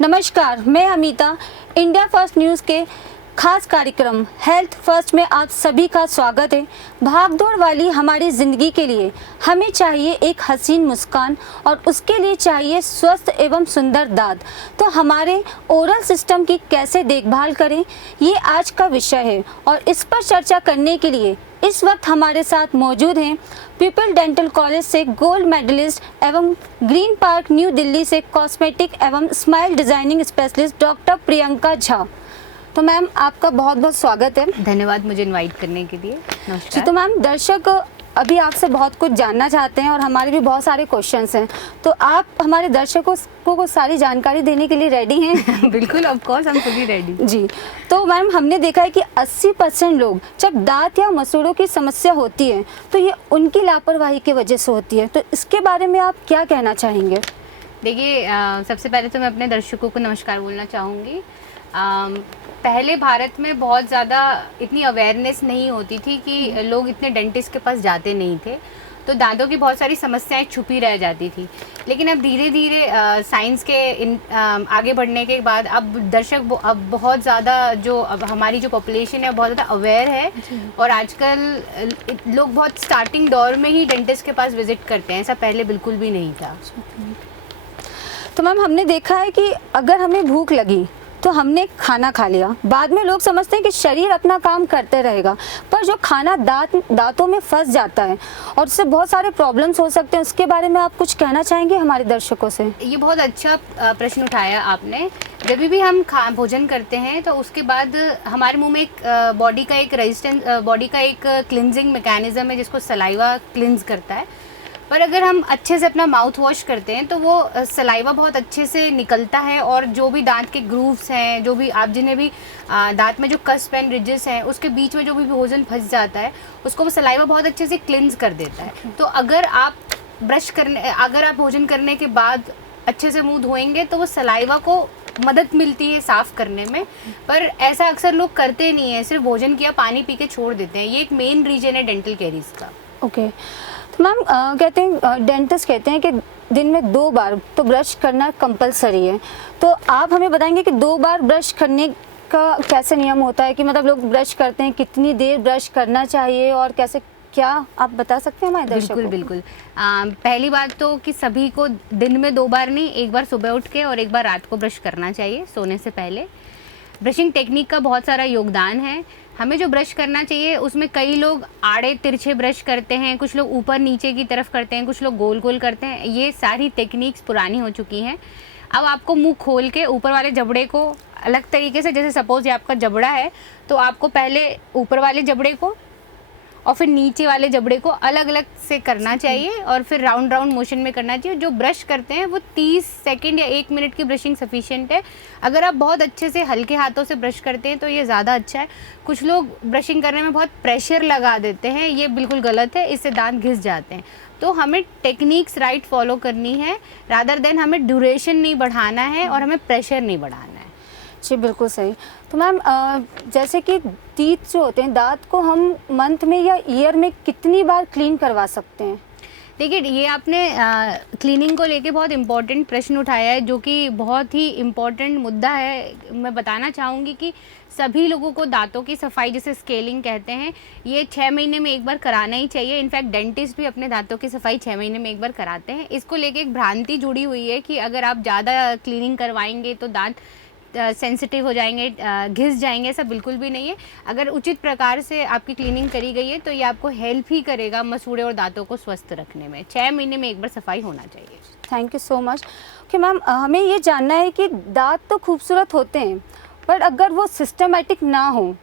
नमस्कार, मैं Amita India first news के खास कार्यक्रम हेल्थ फर्स्ट में आप सभी का स्वागत है। भागदौड़ वाली हमारी ज़िंदगी के लिए हमें चाहिए एक हसीन मुस्कान और उसके लिए चाहिए स्वस्थ एवं सुंदर दांत। तो हमारे ओरल सिस्टम की कैसे देखभाल करें, ये आज का विषय है और इस पर चर्चा करने के लिए इस वक्त हमारे साथ मौजूद हैं पीपल डेंटल कॉलेज से गोल्ड मेडलिस्ट एवं ग्रीन पार्क न्यू दिल्ली से कॉस्मेटिक एवं smile designing specialist doctor Priyanka Jha. तो मैम आपका बहुत बहुत स्वागत है। धन्यवाद मुझे इनवाइट करने के लिए। जी, नमस्कार। तो मैम दर्शक अभी आपसे बहुत कुछ जानना चाहते हैं और हमारे भी बहुत सारे क्वेश्चंस हैं, तो आप हमारे दर्शकों को सारी जानकारी देने के लिए रेडी हैं? बिल्कुल, ऑफ कोर्स, हम सभी रेडी। जी, तो मैम हमने देखा है कि 80% लोग जब दांत या मसूड़ों की समस्या होती है तो ये उनकी लापरवाही की वजह से होती है, तो इसके बारे में आप क्या कहना चाहेंगे? देखिए, सबसे पहले तो मैं अपने दर्शकों को नमस्कार बोलना चाहूँगी। पहले भारत में बहुत ज़्यादा इतनी अवेयरनेस नहीं होती थी कि लोग इतने डेंटिस्ट के पास जाते नहीं थे, तो दांतों की बहुत सारी समस्याएं छुपी रह जाती थी। लेकिन अब धीरे धीरे साइंस के आगे बढ़ने के बाद अब दर्शक अब बहुत ज़्यादा अब हमारी जो पॉपुलेशन है बहुत ज़्यादा अवेयर है और आजकल लोग बहुत स्टार्टिंग दौर में ही डेंटिस्ट के पास विजिट करते हैं, ऐसा पहले बिल्कुल भी नहीं था। तो मैम हमने देखा है कि अगर हमें भूख लगी तो हमने खाना खा लिया, बाद में लोग समझते हैं कि शरीर अपना काम करते रहेगा, पर जो खाना दांतों में फंस जाता है और उससे बहुत सारे प्रॉब्लम्स हो सकते हैं, उसके बारे में आप कुछ कहना चाहेंगे हमारे दर्शकों से? ये बहुत अच्छा प्रश्न उठाया आपने। जब भी हम भोजन करते हैं तो उसके बाद हमारे मुंह में एक बॉडी का एक क्लिनजिंग मैकेनिज्म है जिसको सलाइवा क्लिनज करता है। पर अगर हम अच्छे से अपना माउथ वॉश करते हैं तो वो सलाइवा बहुत अच्छे से निकलता है और जो भी दांत के ग्रूव्स हैं, जो भी आप जिन्हें भी दांत में जो कस्प एंड रिजेस हैं उसके बीच में जो भी भोजन फंस जाता है उसको वो सलाइवा बहुत अच्छे से क्लिनज कर देता है। तो अगर आप भोजन करने के बाद अच्छे से मुंह धोएंगे तो वो सलाइवा को मदद मिलती है साफ़ करने में, पर ऐसा अक्सर लोग करते नहीं है, सिर्फ भोजन किया पानी पी के छोड़ देते हैं। ये एक मेन रीजन है डेंटल कैरीज का। ओके, तो मैम कहते हैं डेंटिस्ट कहते हैं कि दिन में 2 बार तो ब्रश करना कंपलसरी है, तो आप हमें बताएंगे कि 2 बार ब्रश करने का कैसे नियम होता है, कि मतलब लोग ब्रश करते हैं कितनी देर ब्रश करना चाहिए और कैसे, क्या आप बता सकते हैं हमारे दर्शकों को? बिल्कुल। पहली बात तो कि सभी को दिन में 2 बार नहीं, एक बार सुबह उठ के और एक बार रात को ब्रश करना चाहिए सोने से पहले। ब्रशिंग टेक्निक का बहुत सारा योगदान है। हमें जो ब्रश करना चाहिए उसमें कई लोग आड़े तिरछे ब्रश करते हैं, कुछ लोग ऊपर नीचे की तरफ करते हैं, कुछ लोग गोल गोल करते हैं। ये सारी टेक्निक्स पुरानी हो चुकी हैं। अब आपको मुंह खोल के ऊपर वाले जबड़े को अलग तरीके से, जैसे सपोज ये आपका जबड़ा है तो आपको पहले ऊपर वाले जबड़े को और फिर नीचे वाले जबड़े को अलग अलग से करना चाहिए और फिर राउंड राउंड मोशन में करना चाहिए। जो ब्रश करते हैं वो 30 सेकंड या 1 मिनट की ब्रशिंग सफिशिएंट है। अगर आप बहुत अच्छे से हल्के हाथों से ब्रश करते हैं तो ये ज़्यादा अच्छा है। कुछ लोग ब्रशिंग करने में बहुत प्रेशर लगा देते हैं, ये बिल्कुल गलत है, इससे दांत घिस जाते हैं। तो हमें टेक्निक्स राइट फॉलो करनी है, रादर देन हमें ड्यूरेशन नहीं बढ़ाना है और हमें प्रेशर नहीं बढ़ाना है। जी बिल्कुल सही। तो मैम जैसे कि टीथ जो होते हैं, दांत को हम मंथ में या ईयर में कितनी बार क्लीन करवा सकते हैं? देखिए, ये आपने क्लीनिंग को लेके बहुत इम्पोर्टेंट प्रश्न उठाया है, जो कि बहुत ही इम्पोर्टेंट मुद्दा है। मैं बताना चाहूँगी कि सभी लोगों को दांतों की सफाई, जिसे स्केलिंग कहते हैं, ये 6 महीने में एक बार कराना ही चाहिए। इनफैक्ट डेंटिस्ट भी अपने दांतों की सफाई 6 महीने में एक बार कराते हैं। इसको लेके एक भ्रांति जुड़ी हुई है कि अगर आप ज़्यादा क्लीनिंग करवाएंगे तो दांत सेंसिटिव हो जाएंगे, घिस जाएंगे। ऐसा बिल्कुल भी नहीं है। अगर उचित प्रकार से आपकी क्लीनिंग करी गई है तो ये आपको हेल्प ही करेगा मसूड़े और दांतों को स्वस्थ रखने में। 6 महीने में एक बार सफाई होना चाहिए। Thank you so much. Okay ma'am, हमें ये जानना है कि दांत तो खूबसूरत होते हैं, पर अगर वो सिस्टमेटिक ना हो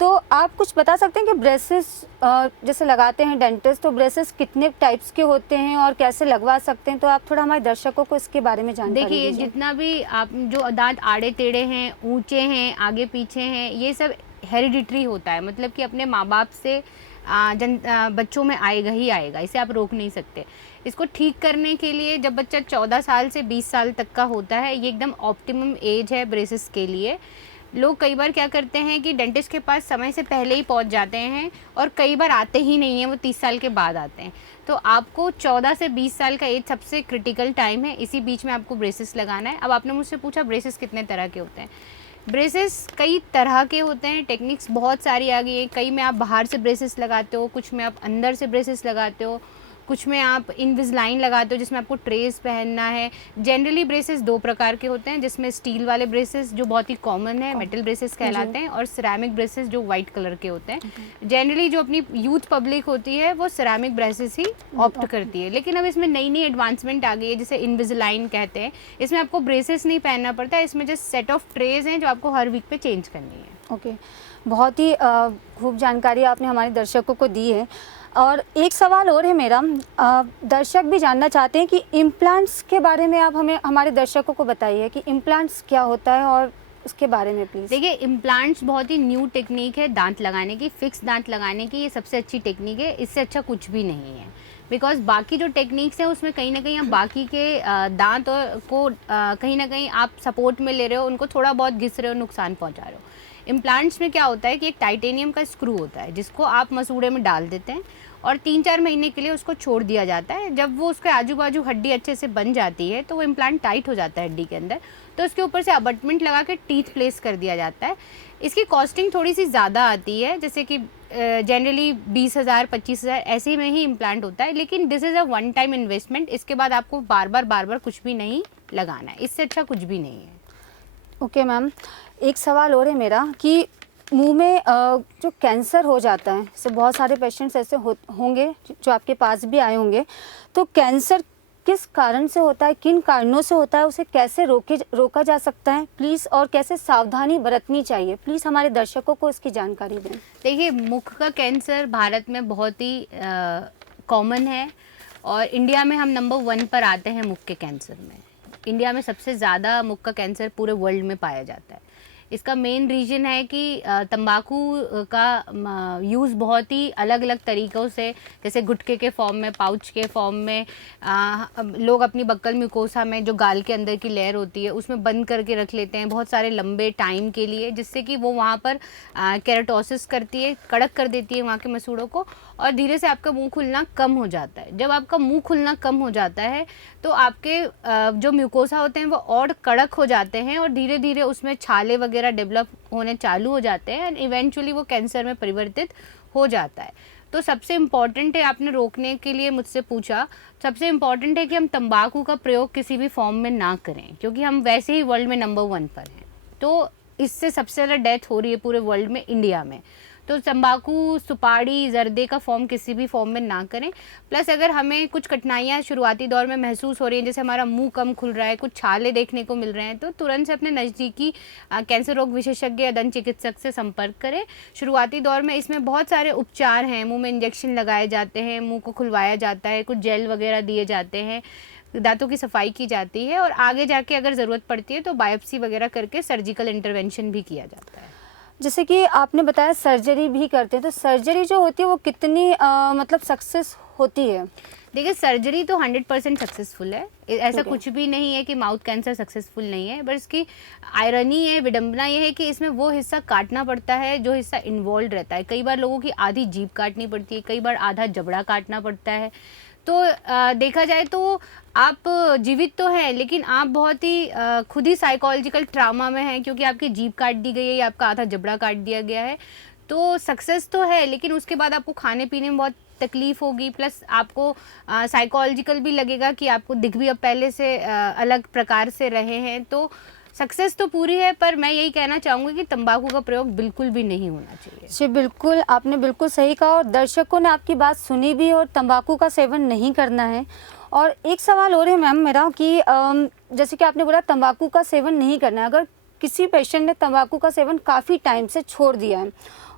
तो आप कुछ बता सकते हैं कि ब्रेसेस जैसे लगाते हैं डेंटिस्ट, तो ब्रेसेस कितने टाइप्स के होते हैं और कैसे लगवा सकते हैं? तो आप थोड़ा हमारे दर्शकों को इसके बारे में जानकारी देखिए, दीजिए। जितना भी आप जो दांत आड़े टेढ़े हैं, ऊंचे हैं, आगे पीछे हैं, ये सब हेरिडिटरी होता है। मतलब कि अपने माँ बाप से बच्चों में आएगा ही आएगा, इसे आप रोक नहीं सकते। इसको ठीक करने के लिए जब बच्चा 14 साल से 20 साल तक का होता है, ये एकदम ऑप्टिमम एज है ब्रेसेस के लिए। लोग कई बार क्या करते हैं कि डेंटिस्ट के पास समय से पहले ही पहुंच जाते हैं और कई बार आते ही नहीं हैं, वो 30 साल के बाद आते हैं। तो आपको 14 से 20 साल का एज सबसे क्रिटिकल टाइम है, इसी बीच में आपको ब्रेसेस लगाना है। अब आपने मुझसे पूछा ब्रेसेस कितने तरह के होते हैं। ब्रेसेस कई तरह के होते हैं, टेक्निक्स बहुत सारी आ गई है। कई में आप बाहर से ब्रेसेस लगाते हो, कुछ में आप अंदर से ब्रेसेस लगाते हो, कुछ में आप इनविज़लाइन लगाते हो जिसमें आपको ट्रेस पहनना है। जनरली ब्रेसेस दो प्रकार के होते हैं, जिसमें स्टील वाले ब्रेसेस जो बहुत ही कॉमन है, मेटल ब्रेसेस कहलाते हैं, और सिरेमिक ब्रेसेस जो वाइट कलर के होते हैं। जनरली जो अपनी यूथ पब्लिक होती है वो सिरेमिक ब्रेसेस ही ऑप्ट करती है, लेकिन अब इसमें नई नई एडवांसमेंट आ गई है जिसे इनविज़लाइन कहते हैं। इसमें आपको ब्रेसेस नहीं पहनना पड़ता है, इसमें जस्ट सेट ऑफ ट्रेज हैं जो आपको हर वीक पे चेंज करनी है। ओके, बहुत ही खूब जानकारी आपने हमारे दर्शकों को दी है। और एक सवाल और है मेरा, दर्शक भी जानना चाहते हैं कि इम्प्लांट्स के बारे में आप हमें हमारे दर्शकों को बताइए कि इम्प्लांट्स क्या होता है और उसके बारे में प्लीज़। देखिए, इम्प्लांट्स बहुत ही न्यू टेक्निक है दांत लगाने की, फिक्स दांत लगाने की। ये सबसे अच्छी टेक्निक है, इससे अच्छा कुछ भी नहीं है। बिकॉज बाकी जो टेक्निक्स हैं उसमें कहीं ना कहीं आप बाकी के दांत को कहीं ना कहीं आप सपोर्ट में ले रहे हो, उनको थोड़ा बहुत घिस रहे हो, नुकसान पहुंचा रहे हो। इम्प्लांट्स में क्या होता है कि एक टाइटेनियम का स्क्रू होता है जिसको आप मसूड़े में डाल देते हैं और 3-4 महीने के लिए उसको छोड़ दिया जाता है। जब वो उसके आजू बाजू हड्डी अच्छे से बन जाती है तो वो इम्प्लांट टाइट हो जाता है हड्डी के अंदर, तो उसके ऊपर से अबटमेंट लगा के टीथ प्लेस कर दिया जाता है। इसकी कॉस्टिंग थोड़ी सी ज़्यादा आती है, जैसे कि जनरली 20,000 25,000 ऐसे में ही इम्प्लांट होता है, लेकिन this is a one time investment. इसके बाद आपको बार बार कुछ भी नहीं लगाना है, इससे अच्छा कुछ भी नहीं है। ओके मैम, एक सवाल और है मेरा कि मुंह में जो कैंसर हो जाता है, जैसे बहुत सारे पेशेंट्स ऐसे होंगे जो आपके पास भी आए होंगे, तो कैंसर किस कारण से होता है, किन कारणों से होता है, उसे कैसे रोका जा सकता है प्लीज़, और कैसे सावधानी बरतनी चाहिए, प्लीज़ हमारे दर्शकों को इसकी जानकारी दें। देखिए, मुख का कैंसर भारत में बहुत ही कॉमन है और इंडिया में हम नंबर 1 पर आते हैं मुख के कैंसर में। इंडिया में सबसे ज़्यादा मुख का कैंसर पूरे वर्ल्ड में पाया जाता है। इसका मेन रीज़न है कि तंबाकू का यूज़ बहुत ही अलग अलग तरीक़ों से, जैसे गुटखे के फॉर्म में, पाउच के फॉर्म में, लोग अपनी बक्कल म्यूकोसा में जो गाल के अंदर की लेयर होती है उसमें बंद करके रख लेते हैं बहुत सारे लंबे टाइम के लिए, जिससे कि वो वहाँ पर केराटोसिस करती है, कड़क कर देती है वहाँ के मसूड़ों को, और धीरे से आपका मुंह खुलना कम हो जाता है। जब आपका मुंह खुलना कम हो जाता है तो आपके जो म्यूकोसा होते हैं वो और कड़क हो जाते हैं और धीरे धीरे उसमें छाले वगैरह डेवलप होने चालू हो जाते हैं एंड इवेंचुअली वो कैंसर में परिवर्तित हो जाता है। तो सबसे इम्पॉर्टेंट है, आपने रोकने के लिए मुझसे पूछा, सबसे इम्पॉर्टेंट है कि हम तंबाकू का प्रयोग किसी भी फॉर्म में ना करें, क्योंकि हम वैसे ही वर्ल्ड में नंबर 1 पर हैं। तो इससे सबसे ज़्यादा डेथ हो रही है पूरे वर्ल्ड में, इंडिया में। तो तंबाकू, सुपारी, जर्दे का फॉर्म किसी भी फॉर्म में ना करें। प्लस अगर हमें कुछ कठिनाइयाँ शुरुआती दौर में महसूस हो रही हैं, जैसे हमारा मुंह कम खुल रहा है, कुछ छाले देखने को मिल रहे हैं, तो तुरंत से अपने नज़दीकी कैंसर रोग विशेषज्ञ या दंत चिकित्सक से संपर्क करें। शुरुआती दौर में इसमें बहुत सारे उपचार हैं, मुंह में इंजेक्शन लगाए जाते हैं, मुंह को खुलवाया जाता है, कुछ जेल वगैरह दिए जाते हैं, दांतों की सफाई की जाती है और आगे जाके अगर ज़रूरत पड़ती है तो बायोप्सी वगैरह करके सर्जिकल इंटरवेंशन भी किया जाता है। जैसे कि आपने बताया सर्जरी भी करते हैं, तो सर्जरी जो होती है वो कितनी मतलब सक्सेस होती है? देखिए, सर्जरी तो 100% सक्सेसफुल है, ऐसा कुछ भी नहीं है कि माउथ कैंसर सक्सेसफुल नहीं है, बट इसकी आयरनी है, विडंबना ये है कि इसमें वो हिस्सा काटना पड़ता है जो हिस्सा इन्वॉल्व रहता है। कई बार लोगों की आधी जीभ काटनी पड़ती है, कई बार आधा जबड़ा काटना पड़ता है। तो देखा जाए तो आप जीवित तो हैं, लेकिन आप बहुत ही खुद ही साइकोलॉजिकल ट्रामा में हैं, क्योंकि आपकी जीभ काट दी गई है या आपका आधा जबड़ा काट दिया गया है। तो सक्सेस तो है, लेकिन उसके बाद आपको खाने पीने में बहुत तकलीफ़ होगी, प्लस आपको साइकोलॉजिकल भी लगेगा कि आपको दिख भी अब पहले से अलग प्रकार से रहे हैं। तो सक्सेस तो पूरी है, पर मैं यही कहना चाहूँगी कि तंबाकू का प्रयोग बिल्कुल भी नहीं होना चाहिए। जी बिल्कुल, आपने बिल्कुल सही कहा और दर्शकों ने आपकी बात सुनी भी और तंबाकू का सेवन नहीं करना है। और एक सवाल और है मैम मेरा कि जैसे कि आपने बोला तंबाकू का सेवन नहीं करना है, अगर किसी पेशेंट ने तंबाकू का सेवन काफ़ी टाइम से छोड़ दिया है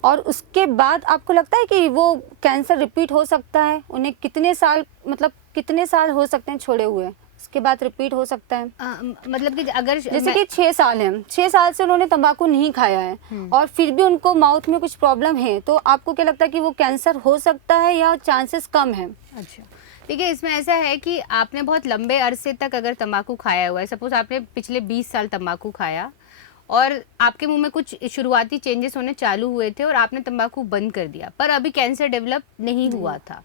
और उसके बाद आपको लगता है कि वो कैंसर रिपीट हो सकता है, उन्हें कितने साल हो सकते हैं छोड़े हुए, इसके बाद रिपीट हो सकता है? मतलब कि अगर जैसे कि 6 साल हैं, 6 साल से उन्होंने तंबाकू नहीं खाया है और फिर भी उनको माउथ में कुछ प्रॉब्लम है, तो आपको क्या लगता है कि वो कैंसर हो सकता है या चांसेस कम है? अच्छा, देखिए, इसमें ऐसा है कि आपने बहुत लंबे अरसे तक अगर तंबाकू खाया हुआ है, सपोज आपने पिछले 20 साल तंबाकू खाया और आपके मुंह में कुछ शुरुआती चेंजेस होने चालू हुए थे और आपने तंबाकू बंद कर दिया, पर अभी कैंसर डेवलप नहीं हुआ था,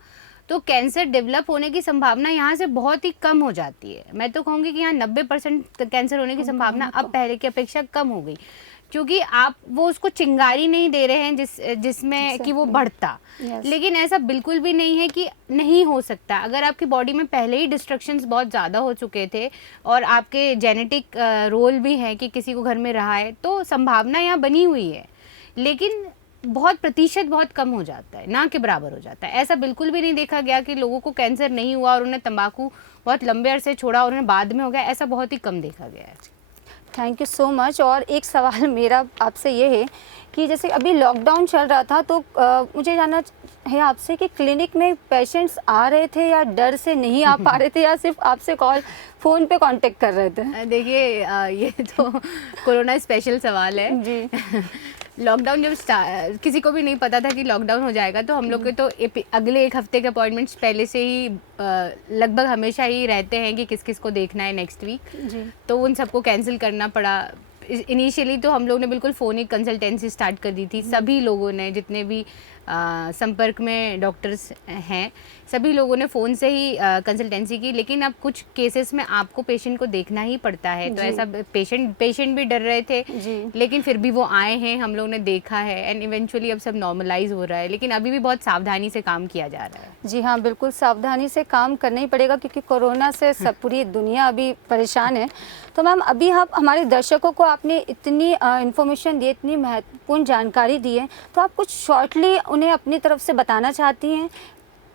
तो कैंसर डेवलप होने की संभावना यहाँ से बहुत ही कम हो जाती है। मैं तो कहूँगी कि यहाँ 90% कैंसर होने की संभावना अब पहले की अपेक्षा कम हो गई, क्योंकि आप वो उसको चिंगारी नहीं दे रहे हैं जिसमें कि वो बढ़ता। लेकिन ऐसा बिल्कुल भी नहीं है कि नहीं हो सकता। अगर आपकी बॉडी में पहले ही डिस्ट्रक्शंस बहुत ज़्यादा हो चुके थे और आपके जेनेटिक रोल भी है कि किसी को घर में रहा है, तो संभावना यहाँ बनी हुई है, लेकिन बहुत प्रतिशत बहुत कम हो जाता है, ना के बराबर हो जाता है। ऐसा बिल्कुल भी नहीं देखा गया कि लोगों को कैंसर नहीं हुआ और उन्हें तंबाकू बहुत लंबे अरसे छोड़ा और उन्हें बाद में हो गया, ऐसा बहुत ही कम देखा गया है। Thank you so much. और एक सवाल मेरा आपसे ये है कि जैसे अभी लॉकडाउन चल रहा था, तो मुझे जानना है आपसे कि क्लिनिक में पेशेंट्स आ रहे थे या डर से नहीं आ पा रहे थे या सिर्फ आपसे फ़ोन पे कांटेक्ट कर रहे थे? देखिए ये तो कोरोना स्पेशल सवाल है जी। लॉकडाउन जब किसी को भी नहीं पता था कि लॉकडाउन हो जाएगा, तो हम लोग के तो अगले एक हफ्ते के अपॉइंटमेंट्स पहले से ही लगभग हमेशा ही रहते हैं कि किस किस को देखना है नेक्स्ट वीक, तो उन सबको कैंसिल करना पड़ा। इनिशियली तो हम लोग ने बिल्कुल फ़ोनिक कंसल्टेंसी स्टार्ट कर दी थी, सभी लोगों ने, जितने भी संपर्क में डॉक्टर्स हैं, सभी लोगों ने फ़ोन से ही कंसल्टेंसी की। लेकिन अब कुछ केसेस में आपको पेशेंट को देखना ही पड़ता है, तो ऐसा पेशेंट भी डर रहे थे, लेकिन फिर भी वो आए हैं, हम लोग ने देखा है एंड इवेंचुअली अब सब नॉर्मलाइज हो रहा है। लेकिन अभी भी बहुत सावधानी से काम किया जा रहा है। जी हाँ, बिल्कुल सावधानी से काम करना ही पड़ेगा, क्योंकि कोरोना से सब पूरी दुनिया अभी परेशान है। तो मैम, अभी आप हमारे दर्शकों को आपने इतनी इन्फॉर्मेशन दी, इतनी महत्वपूर्ण जानकारी दी है, तो आप कुछ शॉर्टली उन्हें अपनी तरफ से बताना चाहती हैं?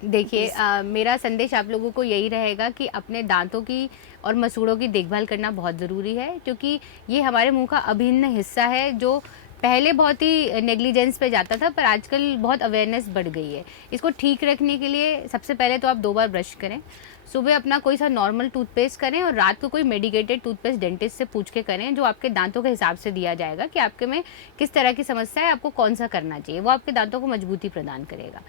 देखिए, मेरा संदेश आप लोगों को यही रहेगा कि अपने दांतों की और मसूड़ों की देखभाल करना बहुत ज़रूरी है, क्योंकि ये हमारे मुंह का अभिन्न हिस्सा है, जो पहले बहुत ही नेग्लिजेंस पे जाता था, पर आजकल बहुत अवेयरनेस बढ़ गई है। इसको ठीक रखने के लिए सबसे पहले तो आप 2 बार ब्रश करें, सुबह अपना कोई सा नॉर्मल टूथपेस्ट करें और रात को कोई मेडिकेटेड टूथपेस्ट डेंटिस्ट से पूछ के करें, जो आपके दांतों के हिसाब से दिया जाएगा कि आपके में किस तरह की समस्या है, आपको कौन सा करना चाहिए, वो आपके दांतों को मजबूती प्रदान करेगा।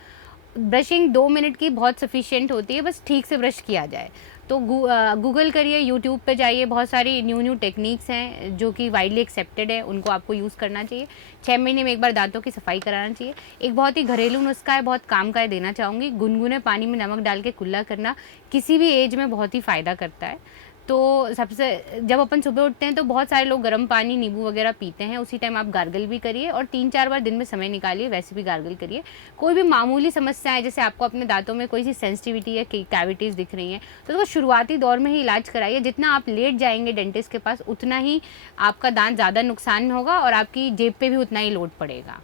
ब्रशिंग 2 मिनट की बहुत सफिशिएंट होती है, बस ठीक से ब्रश किया जाए। तो गूगल करिए, यूट्यूब पे जाइए, बहुत सारी न्यू टेक्निक्स हैं जो कि वाइडली एक्सेप्टेड है, उनको आपको यूज़ करना चाहिए। 6 महीने में एक बार दांतों की सफाई कराना चाहिए। एक बहुत ही घरेलू नुस्खा है, बहुत काम का है, देना चाहूँगी। गुनगुने पानी में नमक डाल के कुल्ला करना किसी भी एज में बहुत ही फ़ायदा करता है। तो सबसे, जब अपन सुबह उठते हैं तो बहुत सारे लोग गर्म पानी, नींबू वगैरह पीते हैं, उसी टाइम आप गार्गल भी करिए और 3-4 बार दिन में समय निकालिए, वैसे भी गार्गल करिए। कोई भी मामूली समस्या है, जैसे आपको अपने दांतों में कोई सी सेंसिटिविटी या कैविटीज़ दिख रही हैं, तो उसको शुरुआती दौर में ही इलाज कराइए। जितना आप लेट जाएंगे डेंटिस्ट के पास, उतना ही आपका दांत ज़्यादा नुकसान में होगा और आपकी जेब पे भी उतना ही लोड पड़ेगा।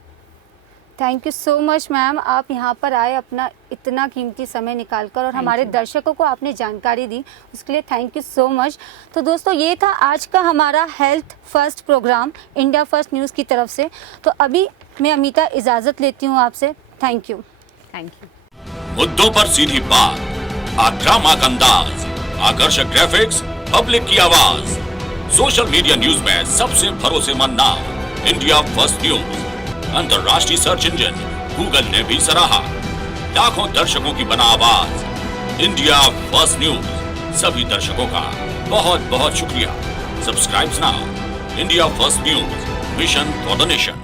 Thank you so much ma'am, आप यहाँ पर आए, अपना इतना कीमती समय निकालकर, और हमारे दर्शकों को आपने जानकारी दी, उसके लिए थैंक यू सो मच। तो दोस्तों, ये था आज का हमारा health first program India first news की तरफ से। तो अभी मैं अमिता इजाज़त लेती हूँ आपसे। Thank you. मुद्दों पर सीधी बात, आक्रामक अंदाज, आकर्षक ग्राफिक्स, पब्लिक की आवाज। सोशल मीडिया न्यूज में सबसे भरोसेमंद नाम, इंडिया फर्स्ट न्यूज। अंतर्राष्ट्रीय सर्च इंजन गूगल ने भी सराहा। लाखों दर्शकों की बना आवाज, इंडिया फर्स्ट न्यूज। सभी दर्शकों का बहुत बहुत शुक्रिया। Subscribe now. India first news, mission for the nation.